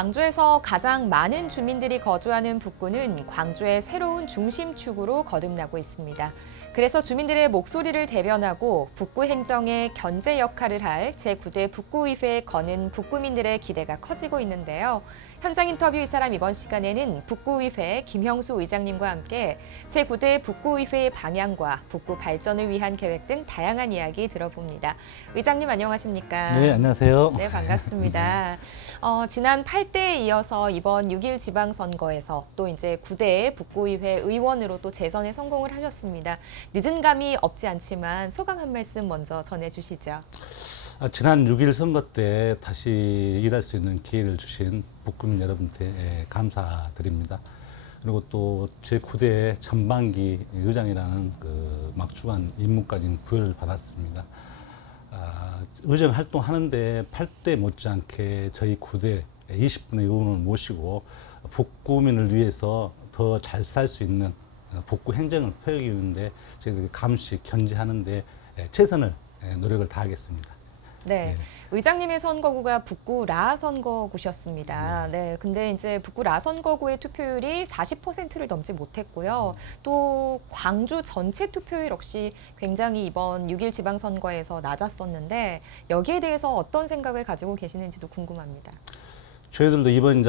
광주에서 가장 많은 주민들이 거주하는 북구는 광주의 새로운 중심축으로 거듭나고 있습니다. 그래서 주민들의 목소리를 대변하고 북구 행정의 견제 역할을 할 제9대 북구의회에 거는 북구민들의 기대가 커지고 있는데요. 현장 인터뷰 이 사람 이번 시간에는 북구의회 김형수 의장님과 함께 제9대 북구의회의 방향과 북구 발전을 위한 계획 등 다양한 이야기 들어봅니다. 의장님 안녕하십니까? 네, 안녕하세요. 네, 반갑습니다. 지난 8대에 이어서 이번 6.1 지방선거에서 또 이제 9대 북구의회 의원으로 또 재선에 성공을 하셨습니다. 늦은 감이 없지 않지만 소감 한 말씀 먼저 전해주시죠. 지난 6.1 선거 때 다시 일할 수 있는 기회를 주신 북구민 여러분께 감사드립니다. 그리고 또 제9대 전반기 의장이라는 그 막중한 임무까지 부여를 받았습니다. 의정 활동하는데 8대 못지않게 저희 9대 20분의 의원을 모시고 북구민을 위해서 더 잘 살 수 있는 북구 행정을 펴기는데 저희가 감시 견제하는데 최선을 노력을 다하겠습니다. 네, 의장님의 선거구가 북구 라 선거구셨습니다. 네, 근데 이제 북구 라 선거구의 투표율이 40%를 넘지 못했고요. 또 광주 전체 투표율 역시 굉장히 이번 6.1 지방선거에서 낮았었는데 여기에 대해서 어떤 생각을 가지고 계시는지도 궁금합니다. 저희들도 이번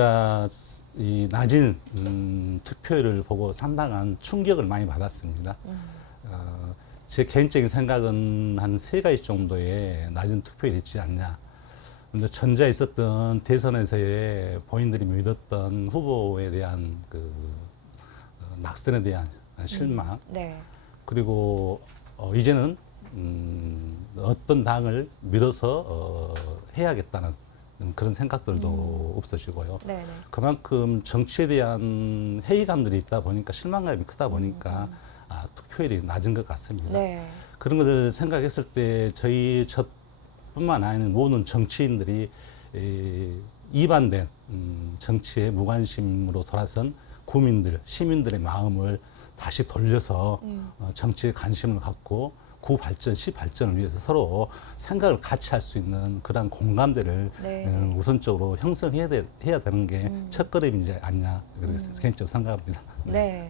이 낮은 투표율을 보고 상당한 충격을 많이 받았습니다. 제 개인적인 생각은 한 3가지 정도의 낮은 투표율이 있지 않냐. 근데 전에 있었던 대선에서의 본인들이 믿었던 후보에 대한 그 낙선에 대한 실망. 네. 그리고 이제는 어떤 당을 믿어서 해야겠다는 그런 생각들도 없어지고요. 네네. 그만큼 정치에 대한 회의감들이 있다 보니까 실망감이 크다 보니까 투표율이 낮은 것 같습니다. 네. 그런 것을 생각했을 때 저뿐만 아니라 모든 정치인들이 이반된 정치에 무관심으로 돌아선 구민들, 시민들의 마음을 다시 돌려서 정치에 관심을 갖고 구 발전, 시 발전을 위해서 서로 생각을 같이 할 수 있는 그런 공감대를 네. 우선적으로 형성해야 되는 게 첫걸음이지 않냐, 그렇게 개인적으로 생각합니다. 네.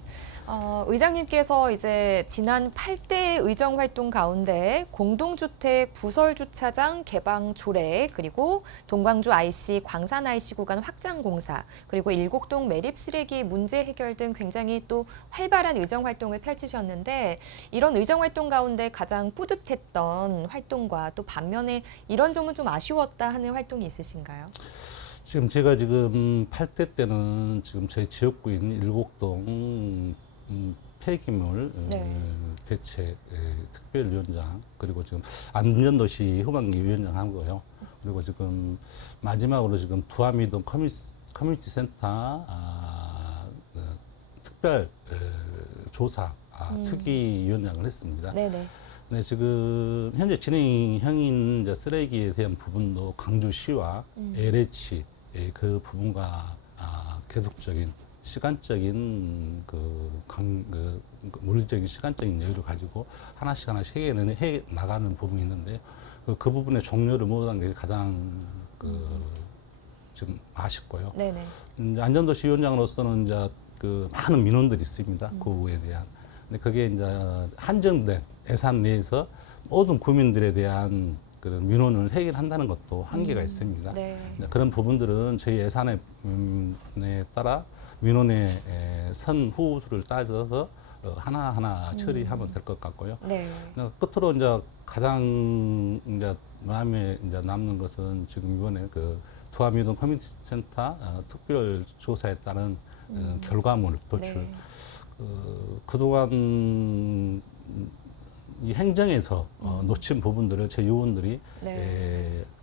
의장님께서 이제 지난 8대 의정 활동 가운데 공동주택 부설주차장 개방 조례, 그리고 동광주 IC, 광산 IC 구간 확장 공사, 그리고 일곡동 매립 쓰레기 문제 해결 등 굉장히 또 활발한 의정 활동을 펼치셨는데 이런 의정 활동 가운데 가장 뿌듯했던 활동과 또 반면에 이런 점은 좀 아쉬웠다 하는 활동이 있으신가요? 지금 제가 지금 8대 때는 지금 저희 지역구인 일곡동 폐기물 대책 특별위원장, 그리고 지금 안전도시 후반기 위원장 하고요. 그리고 지금 마지막으로 지금 부암이동 커뮤니티 센터 특별 조사 특위위원장을 했습니다. 네네. 네, 지금 현재 진행형인 이제 쓰레기에 대한 부분도 광주시와 LH 그 부분과 계속적인 시간적인 물리적인 시간적인 여유를 가지고 하나씩 해 나가는 부분이 있는데 그 부분의 종료를 못한 게 가장 지금 아쉽고요. 네네. 안전도시 위원장으로서는 이제 많은 민원들이 있습니다. 그거에 대한. 근데 그게 이제 한정된 예산 내에서 모든 구민들에 대한 그런 민원을 해결한다는 것도 한계가 있습니다. 네. 그런 부분들은 저희 예산에 따라 민원의 선후수를 따져서 하나하나 처리하면 될 것 같고요. 네. 끝으로 이제 가장 이제 마음에 이제 남는 것은 지금 이번에 두암이동 커뮤니티 센터 특별 조사에 따른 결과물 도출. 네. 그동안 이 행정에서 놓친 부분들을 저희 의원들이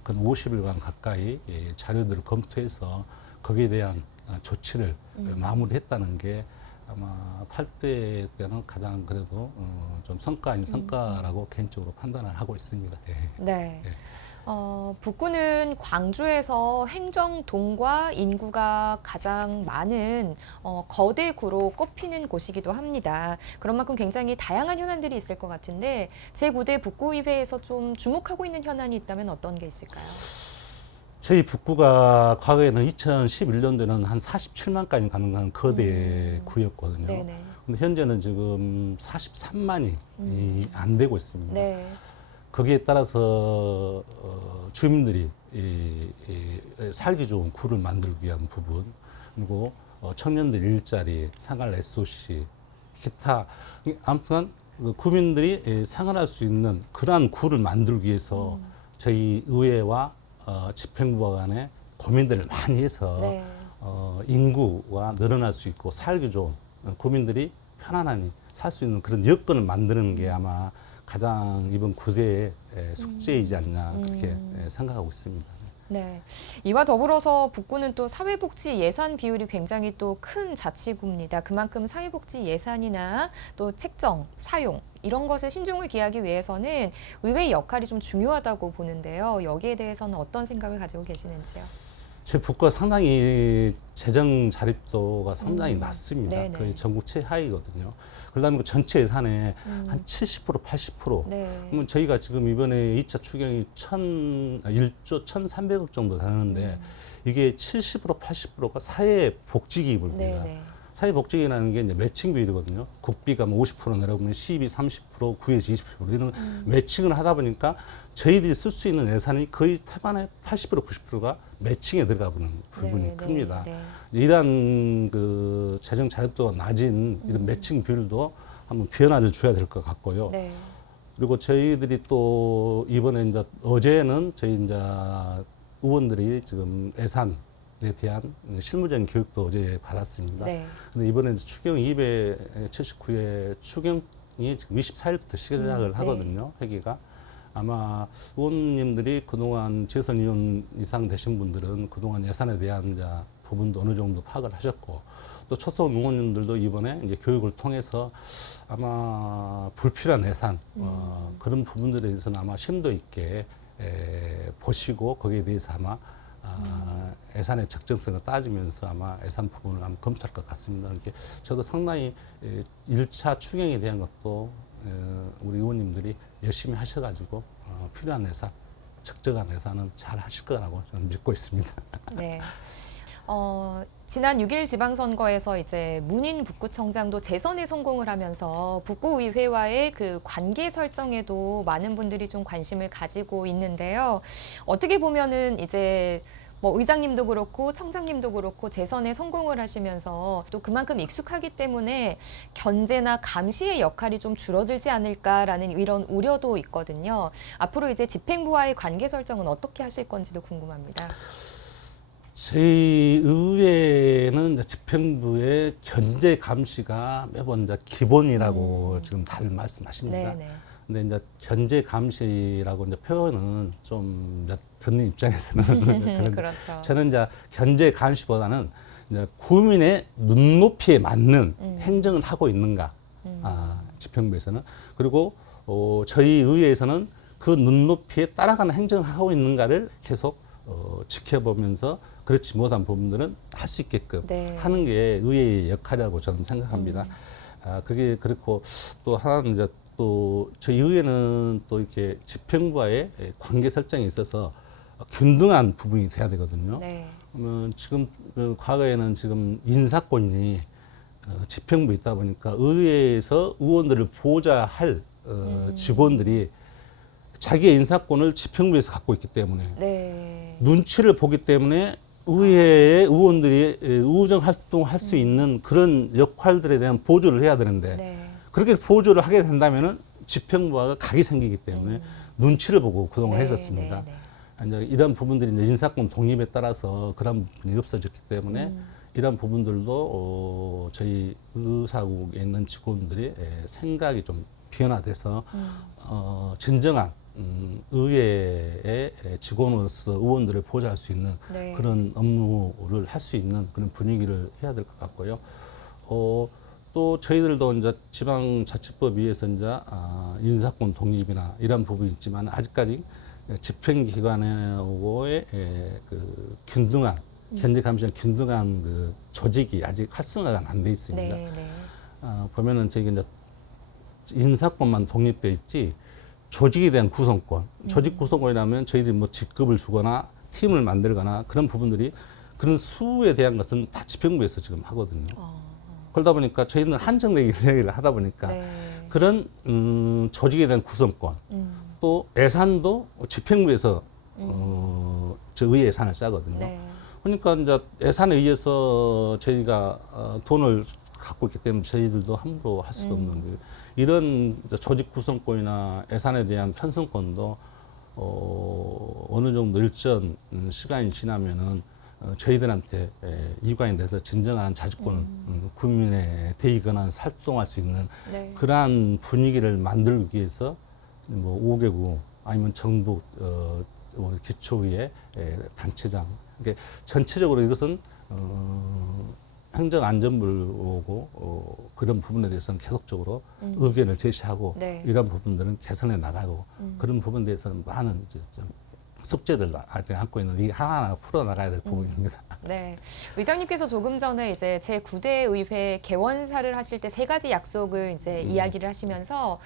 근 50일간 가까이 자료들을 검토해서 거기에 대한 조치를 마무리했다는 게 아마 8대 때는 가장 그래도 좀 성과 아닌 성과라고 개인적으로 판단을 하고 있습니다. 네. 북구는 광주에서 행정동과 인구가 가장 많은 거대 구로 꼽히는 곳이기도 합니다. 그런 만큼 굉장히 다양한 현안들이 있을 것 같은데 제9대 북구의회에서 좀 주목하고 있는 현안이 있다면 어떤 게 있을까요? 저희 북구가 과거에는 2011년도에는 한 47만까지 가능한 거대 구였거든요. 네네. 근데 현재는 지금 43만이 안 되고 있습니다. 네. 거기에 따라서 주민들이 살기 좋은 구를 만들기 위한 부분, 그리고 청년들 일자리, 생활 SOC, 기타, 아무튼 그 구민들이 생활할 수 있는 그러한 구를 만들기 위해서 저희 의회와 집행부와 간에 고민들을 많이 해서 네. 인구가 늘어날 수 있고 살기 좋은 구민들이 편안하니 살 수 있는 그런 여건을 만드는 게 아마 가장 이번 구대의 숙제이지 않나 그렇게 생각하고 있습니다. 네. 이와 더불어서 북구는 또 사회복지 예산 비율이 굉장히 또 큰 자치구입니다. 그만큼 사회복지 예산이나 또 책정, 사용 이런 것에 신중을 기하기 위해서는 의회의 역할이 좀 중요하다고 보는데요. 여기에 대해서는 어떤 생각을 가지고 계시는지요? 제 북구가 상당히 재정 자립도가 상당히 낮습니다. 네네. 거의 전국 최하위거든요. 그러면 그 전체 예산의 한 70%, 80%. 네. 그러면 저희가 지금 이번에 2차 추경이 1조 1,300억 정도 되는데 이게 70%, 80%가 사회복지기부입니다. 네네. 사회복지라는 게 이제 매칭 비율이거든요. 국비가 뭐 50% 내려오면 시비 30%, 구예지 20% 이런 매칭을 하다 보니까 저희들이 쓸 수 있는 예산이 거의 태반의 80% 90%가 매칭에 들어가 보는 부분이 네, 큽니다. 네, 이러한 그 재정 자립도가 낮은 이런 매칭 비율도 한번 변화를 줘야 될 것 같고요. 네. 그리고 저희들이 또 이번에 이제 어제는 저희 이제 의원들이 지금 예산에 대한 실무적인 교육도 어제 받았습니다. 네. 근데 이번에 이제 추경 279회 추경이 지금 24일부터 시작을 하거든요. 회기가. 아마 의원님들이 그동안 재선 의원 이상 되신 분들은 그동안 예산에 대한 이제 부분도 어느 정도 파악을 하셨고 또 초선 의원님들도 이번에 이제 교육을 통해서 아마 불필요한 예산 그런 부분들에 대해서는 아마 심도 있게 보시고 거기에 대해서 아마 예산의 적정성을 따지면서 아마 예산 부분을 한번 검토할 것 같습니다. 이렇게 저도 상당히 1차 추경에 대한 것도 우리 의원님들이 열심히 하셔가지고 필요한 예산, 적정한 예산은 잘 하실 거라고 저는 믿고 있습니다. 네. 지난 6일 지방선거에서 이제 문인 북구청장도 재선에 성공을 하면서 북구의회와의 그 관계 설정에도 많은 분들이 좀 관심을 가지고 있는데요. 어떻게 보면은 이제 뭐 의장님도 그렇고 청장님도 그렇고 재선에 성공을 하시면서 또 그만큼 익숙하기 때문에 견제나 감시의 역할이 좀 줄어들지 않을까라는 이런 우려도 있거든요. 앞으로 이제 집행부와의 관계 설정은 어떻게 하실 건지도 궁금합니다. 저희 의회는 이제 집행부의 견제 감시가 매번 이제 기본이라고 지금 다들 말씀하십니다. 네네. 근데 이제 견제 감시라고 이제 표현은 좀 이제 듣는 입장에서는 그런데 그렇죠. 저는 이제 견제 감시보다는 이제 국민의 눈높이에 맞는 행정을 하고 있는가, 집행부에서는 그리고 저희 의회에서는 그 눈높이에 따라가는 행정을 하고 있는가를 계속 지켜보면서 그렇지 못한 부분들은 할 수 있게끔 네. 하는 게 의회의 역할이라고 저는 생각합니다. 그게 그렇고 또 하나는 이제 또 저희 의회는 또 이렇게 집행부와의 관계 설정에 있어서 균등한 부분이 돼야 되거든요. 네. 지금 과거에는 지금 인사권이 집행부에 있다 보니까 의회에서 의원들을 보호자 할 직원들이 자기의 인사권을 집행부에서 갖고 있기 때문에 네. 눈치를 보기 때문에 의회의 의원들이 의정 활동할 수 있는 그런 역할들에 대한 보조를 해야 되는데 네. 그렇게 보조를 하게 된다면은 집행부가 각이 생기기 때문에 눈치를 보고 그동안 네, 했었습니다. 네, 이제 이런 부분들이 이제 인사권 독립에 따라서 그런 부분이 없어졌기 때문에 이런 부분들도 저희 의사국에 있는 직원들이 생각이 좀 변화돼서 진정한 의회의 직원으로서 의원들을 보좌할 수 있는 네. 그런 업무를 할 수 있는 그런 분위기를 해야 될 것 같고요. 또 저희들도 이제 지방자치법 위에서 이제 인사권 독립이나 이런 부분이 있지만 아직까지 집행기관하고의 그 균등한 견제 감시와 균등한 그 조직이 아직 활성화가 안 돼 있습니다. 네, 네. 보면은 저기 이제 인사권만 독립돼 있지 조직에 대한 구성권, 조직 구성권이라면 저희들이 뭐 직급을 주거나 팀을 만들거나 그런 부분들이 그런 수에 대한 것은 다 집행부에서 지금 하거든요. 그러다 보니까 저희는 한정된 인력을 하다 보니까 네. 그런 조직에 대한 구성권 또 예산도 집행부에서 저 의회 예산을 짜거든요. 네. 그러니까 이제 예산에 의해서 저희가 돈을 갖고 있기 때문에 저희들도 함부로 할 수도 없는 거예요. 이런 이제 조직 구성권이나 예산에 대한 편성권도 어느 정도 일정 시간이 지나면은 저희들한테 이관이 돼서 진정한 자주권을 국민의 대의 권한을 활동할 수 있는 네. 그러한 분위기를 만들기 위해서 뭐 5개국 아니면 정부 기초의회 단체장 그러니까 전체적으로 이것은 행정안전부를 오고 그런 부분에 대해서는 계속적으로 의견을 제시하고 네. 이런 부분들은 개선해 나가고 그런 부분에 대해서는 많은 이제 좀 숙제들 아직 안고 있는 이게 하나하나 풀어 나가야 될 부분입니다. 네. 의장님께서 조금 전에 이제 제9대 의회 개원사를 하실 때 3가지 약속을 이제 이야기를 하시면서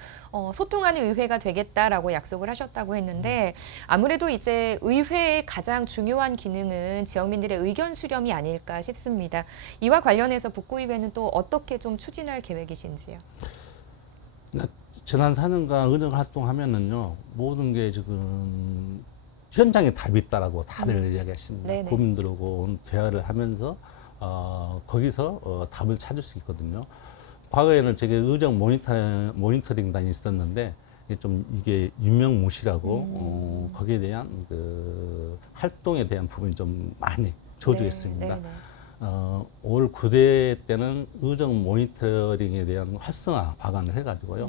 소통하는 의회가 되겠다라고 약속을 하셨다고 했는데 아무래도 이제 의회의 가장 중요한 기능은 지역민들의 의견 수렴이 아닐까 싶습니다. 이와 관련해서 북구의회는 또 어떻게 좀 추진할 계획이신지요? 지난 4년간 의정 활동하면은요 모든 게 지금 현장에 답이 있다라고 다들 이야기하십니다. 네네. 국민들하고 대화를 하면서 거기서 답을 찾을 수 있거든요. 과거에는 제게 의정 모니터링단이 있었는데 이게 유명무실하고 거기에 대한 그 활동에 대한 부분이 좀 많이 저조했습니다. 네. 올 9대 때는 의정 모니터링에 대한 활성화 방안을 해가지고요.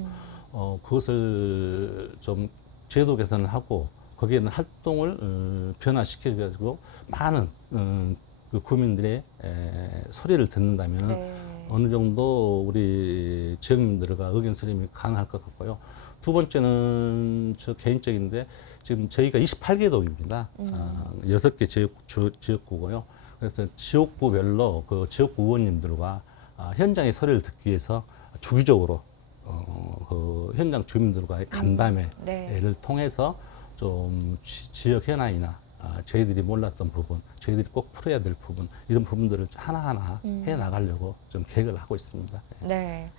그것을 좀 제도 개선을 하고 거기에는 활동을 변화시켜가지고 많은 그 국민들의 소리를 듣는다면 네. 어느 정도 우리 지역민들과 의견 수렴이 가능할 것 같고요. 두 번째는 저 개인적인데 지금 저희가 28개 도입니다. 6개 지역구고요. 그래서 지역구별로 그 지역구 의원님들과 현장의 소리를 듣기 위해서 주기적으로 그 현장 주민들과의 간담회를 네. 통해서 좀 지역 현안이나 저희들이 몰랐던 부분, 저희들이 꼭 풀어야 될 부분 이런 부분들을 하나하나 해 나가려고 좀 계획을 하고 있습니다. 네.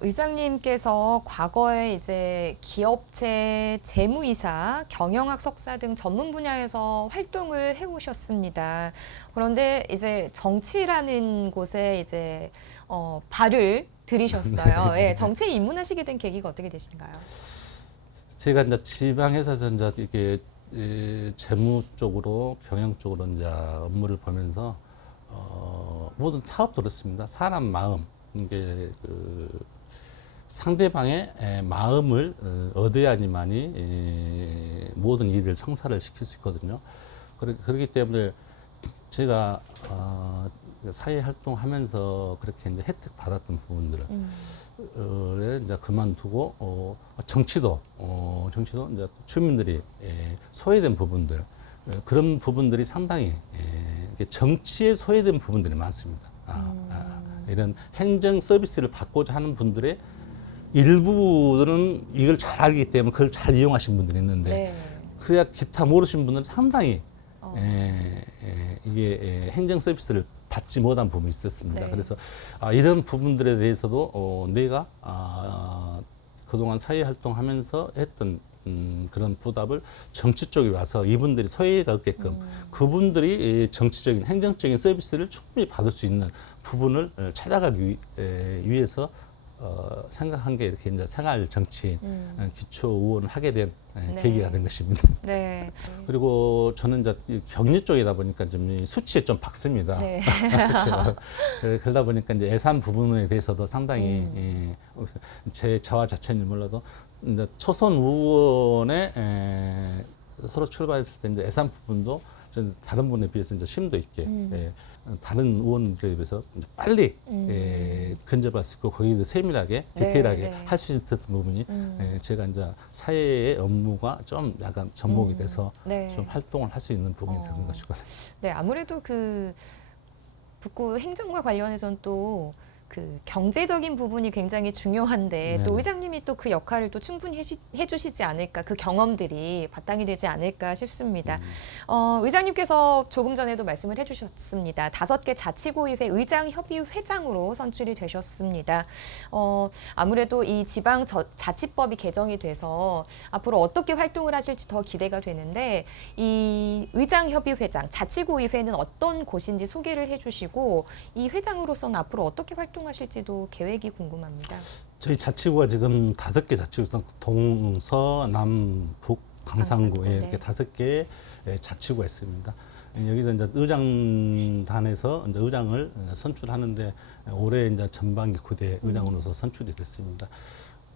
의장님께서 과거에 이제 기업체 재무이사, 경영학 석사 등 전문 분야에서 활동을 해오셨습니다. 그런데 이제 정치라는 곳에 이제 발을 들이셨어요. 예, 정치에 입문하시게 된 계기가 어떻게 되신가요? 제가 이제 지방에서 이제 이게 재무 쪽으로 경영 쪽으로 이제 업무를 보면서 모든 사업도 그렇습니다. 사람 마음 이게 그 상대방의 마음을 얻어야지만이 모든 일을 성사를 시킬 수 있거든요. 그렇기 때문에 제가 사회 활동하면서 그렇게 이제 혜택 받았던 부분들을 이제 그만두고 정치도 이제 주민들이 소외된 부분들 그런 부분들이 상당히 정치에 소외된 부분들이 많습니다. 이런 행정 서비스를 받고자 하는 분들의 일부들은 이걸 잘 알기 때문에 그걸 잘 이용하신 분들이 있는데 네. 그야 기타 모르신 분들은 상당히 이게 행정 서비스를 받지 못한 부분이 있었습니다. 네. 그래서 이런 부분들에 대해서도 내가 그동안 사회 활동하면서 했던 그런 보답을 정치 쪽에 와서 이분들이 소외가 없게끔 그분들이 정치적인 행정적인 서비스를 충분히 받을 수 있는 부분을 찾아가기 위해서 생각한 게 이렇게 이제 생활 정치인 기초 의원을 하게 된 계기가 된 것입니다. 네. 그리고 저는 이제 격리 쪽이다 보니까 좀 수치에 좀 박습니다. 네. 수치가. 그러다 보니까 이제 예산 부분에 대해서도 상당히 제 저와 자체는 몰라도 이제 초선 의원의 서로 출발했을 때 이제 예산 부분도 좀 다른 분에 비해서 이제 심도 있게 다른 의원들에 비해서 이제 빨리 근접할 수 있고 거기에 세밀하게 디테일하게 할 수 있었던 부분이 제가 이제 사회의 업무가 좀 약간 접목이 돼서 좀 활동을 할 수 있는 부분이 되는 것이거든요. 네, 아무래도 그 북구 행정과 관련해서는 또 그 경제적인 부분이 굉장히 중요한데 또 네네. 의장님이 또 그 역할을 또 충분히 해주시지 않을까, 그 경험들이 바탕이 되지 않을까 싶습니다. 의장님께서 조금 전에도 말씀을 해주셨습니다. 5개 자치구의회 의장협의회장으로 선출이 되셨습니다. 아무래도 이 지방자치법이 개정이 돼서 앞으로 어떻게 활동을 하실지 더 기대가 되는데, 이 의장협의회장, 자치구의회는 어떤 곳인지 소개를 해주시고 이 회장으로서는 앞으로 어떻게 활동하실지도 계획이 궁금합니다. 저희 자치구가 지금 5개 자치구, 동서, 남, 북, 광산구에 네. 이렇게 5개의 자치구가 있습니다. 여기서 이제 의장단에서 이제 의장을 선출하는데 올해 이제 전반기 9대 의장으로서 선출이 됐습니다.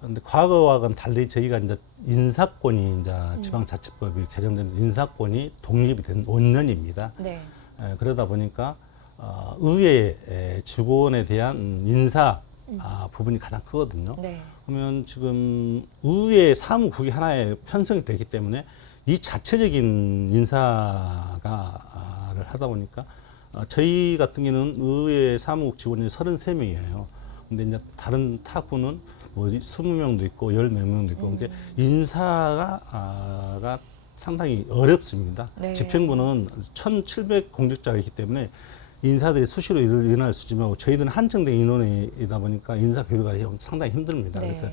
그런데 과거와는 달리 저희가 이제 인사권이 이제 지방자치법이 개정된 인사권이 독립이 된 원년입니다. 네. 그러다 보니까 의회 직원에 대한 인사 부분이 가장 크거든요. 네. 그러면 지금 의회 사무국이 하나에 편성이 되기 때문에 이 자체적인 인사를 하다 보니까 저희 같은 경우는 의회 사무국 직원이 33명이에요. 근데 이제 다른 타구는 뭐 20명도 있고 10몇 명도 있고 그러니까 인사가 상당히 어렵습니다. 네. 집행부는 1,700 공직자가 있기 때문에 인사들이 수시로 일어날 수 있지만 저희들은 한정된 인원이다 보니까 인사 교류가 상당히 힘듭니다. 네. 그래서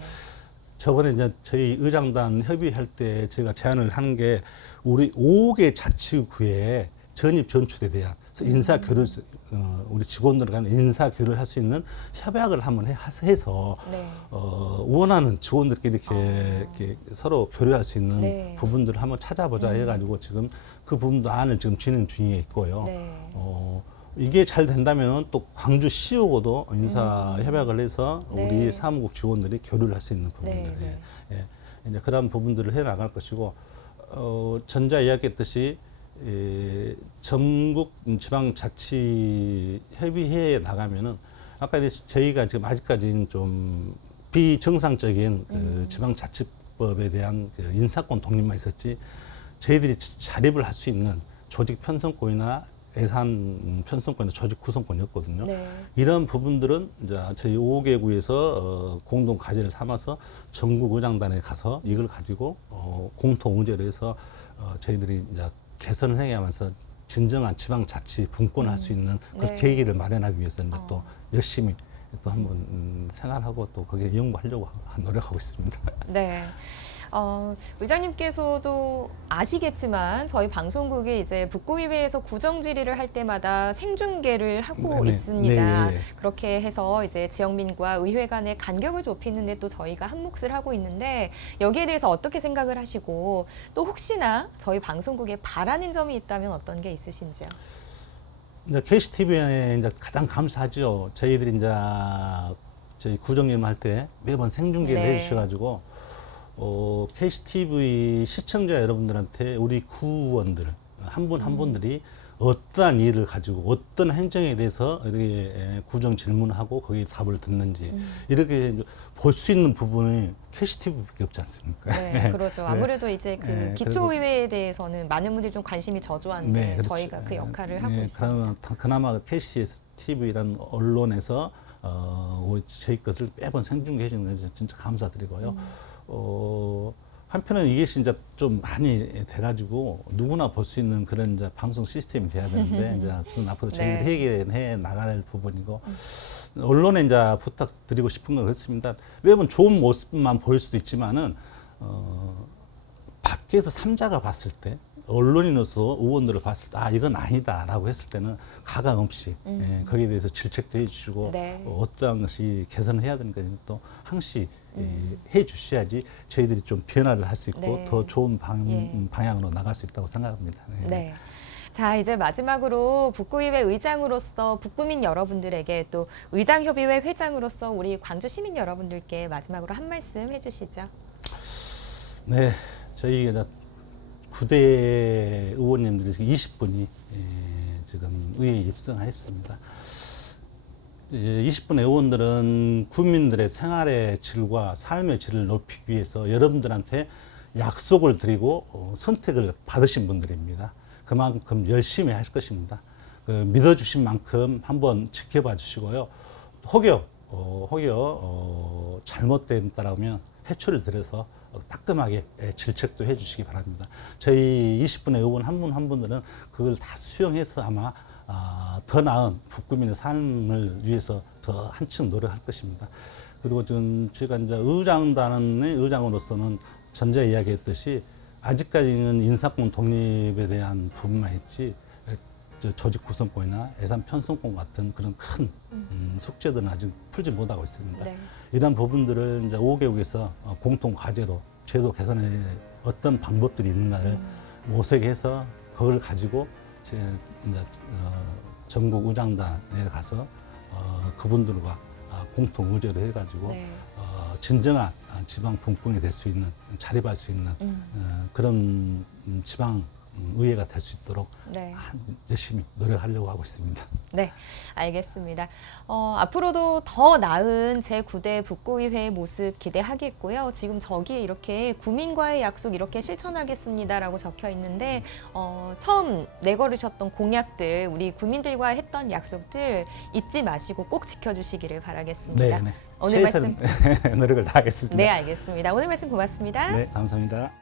저번에 이제 저희 의장단 협의할 때 제가 제안을 하는 게 우리 5개 자치구에 전입 전출에 대한 인사 교류, 우리 직원들 간 인사 교류를 할 수 있는 협약을 한번 해서 네. 원하는 직원들끼리 이렇게 서로 교류할 수 있는 네. 부분들을 한번 찾아보자 해가지고 지금 그 부분도 안을 지금 진행 중에 있고요. 네. 이게 잘 된다면은 또 광주시하고도 인사 협약을 해서 네. 우리 사무국 직원들이 교류를 할 수 있는 부분들, 네. 예, 이제 그런 부분들을 해 나갈 것이고, 전자 이야기했듯이 전국 지방자치협의회에 나가면은 아까 이제 저희가 지금 아직까지는 좀 비정상적인 그 지방자치법에 대한 그 인사권 독립만 있었지 저희들이 자립을 할 수 있는 조직 편성권이나 예산 편성권이나 조직 구성권이었거든요. 네. 이런 부분들은 이제 저희 5개구에서 공동 과제를 삼아서 전국 의장단에 가서 이걸 가지고 공통 의제로 해서 저희들이 이제 개선을 해가면서 진정한 지방자치 분권을 할 수 있는 그 네. 계기를 마련하기 위해서 이제 또 열심히 또 한번 생활하고 또 거기에 연구하려고 노력하고 있습니다. 네. 의장님께서도 아시겠지만 저희 방송국이 이제 북구의회에서 구정 질의를 할 때마다 생중계를 하고 네네. 있습니다. 네, 예. 그렇게 해서 이제 지역민과 의회 간의 간격을 좁히는데 또 저희가 한 몫을 하고 있는데, 여기에 대해서 어떻게 생각을 하시고 또 혹시나 저희 방송국에 바라는 점이 있다면 어떤 게 있으신지요? 이제 KCTV에 이제 가장 감사하죠. 저희들이 이제 저희 구정님 할 때 매번 생중계를 네. 해주셔가지고 KCTV 시청자 여러분들한테 우리 구원들 한 분 한 분들이 어떠한 일을 가지고 어떤 행정에 대해서 이렇게 구정 질문하고 거기에 답을 듣는지 이렇게 볼 수 있는 부분이 KCTV밖에 없지 않습니까? 네, 그렇죠. 아무래도 이제 그 네, 기초의회에 대해서는 많은 분들이 좀 관심이 저조한데 네, 그렇죠. 저희가 그 역할을 하고 네, 있습니다. 그나마 KCTV라는 언론에서 우리 저희 것을 매번 생중계해 주는 게 진짜 감사드리고요. 한편은 이게 진짜 좀 많이 돼가지고 누구나 볼 수 있는 그런 이제 방송 시스템이 돼야 되는데 이제 그건 앞으로 저희들이 네. 해 나갈 부분이고 언론에 이제 부탁드리고 싶은 건 그렇습니다. 매번 좋은 모습만 보일 수도 있지만은 밖에서 삼자가 봤을 때 언론인으로서 의원들을 봤을 때 이건 아니다라고 했을 때는 가감 없이 거기에 대해서 질책도 해주시고 네. 어떠한 것이 개선해야 되는가 또 항시 해 주셔야지 저희들이 좀 변화를 할 수 있고 네. 더 좋은 예. 방향으로 나갈 수 있다고 생각합니다. 네. 네. 자, 이제 마지막으로 북구의회 의장으로서 북구민 여러분들에게 또 의장협의회 회장으로서 우리 광주 시민 여러분들께 마지막으로 한 말씀 해주시죠. 네, 저희 9대 의원님들이 20분이 지금 의회에 입성하였습니다. 20분의 의원들은 국민들의 생활의 질과 삶의 질을 높이기 위해서 여러분들한테 약속을 드리고 선택을 받으신 분들입니다. 그만큼 열심히 하실 것입니다. 믿어주신 만큼 한번 지켜봐 주시고요. 혹여 잘못된다라면 해초를 들여서 따끔하게 질책도 해주시기 바랍니다. 저희 20분의 의원 한 분 한 분들은 그걸 다 수용해서 아마 더 나은 북구민의 삶을 위해서 더 한층 노력할 것입니다. 그리고 지금 제가 이제 의장단의 의장으로서는 전제 이야기했듯이 아직까지는 인사권 독립에 대한 부분만 있지 조직 구성권이나 예산 편성권 같은 그런 큰 숙제들은 아직 풀지 못하고 있습니다. 네. 이런 부분들을 이제 5개국에서 공통 과제로 제도 개선에 어떤 방법들이 있는가를 모색해서 그걸 가지고 이제 전국 의장단에 가서 그분들과 공통 의제를 해가지고 네. 진정한 지방 분권이 될 수 있는 자립할 수 있는 그런 지방 의회가 될 수 있도록 네. 열심히 노력하려고 하고 있습니다. 네, 알겠습니다. 앞으로도 더 나은 제9대 북구의회의 모습 기대하겠고요. 지금 저기에 이렇게 구민과의 약속 이렇게 실천하겠습니다라고 적혀 있는데 처음 내걸으셨던 공약들, 우리 구민들과 했던 약속들 잊지 마시고 꼭 지켜주시기를 바라겠습니다. 네. 오늘 말씀 노력을 다하겠습니다. 네, 알겠습니다. 오늘 말씀 고맙습니다. 네, 감사합니다.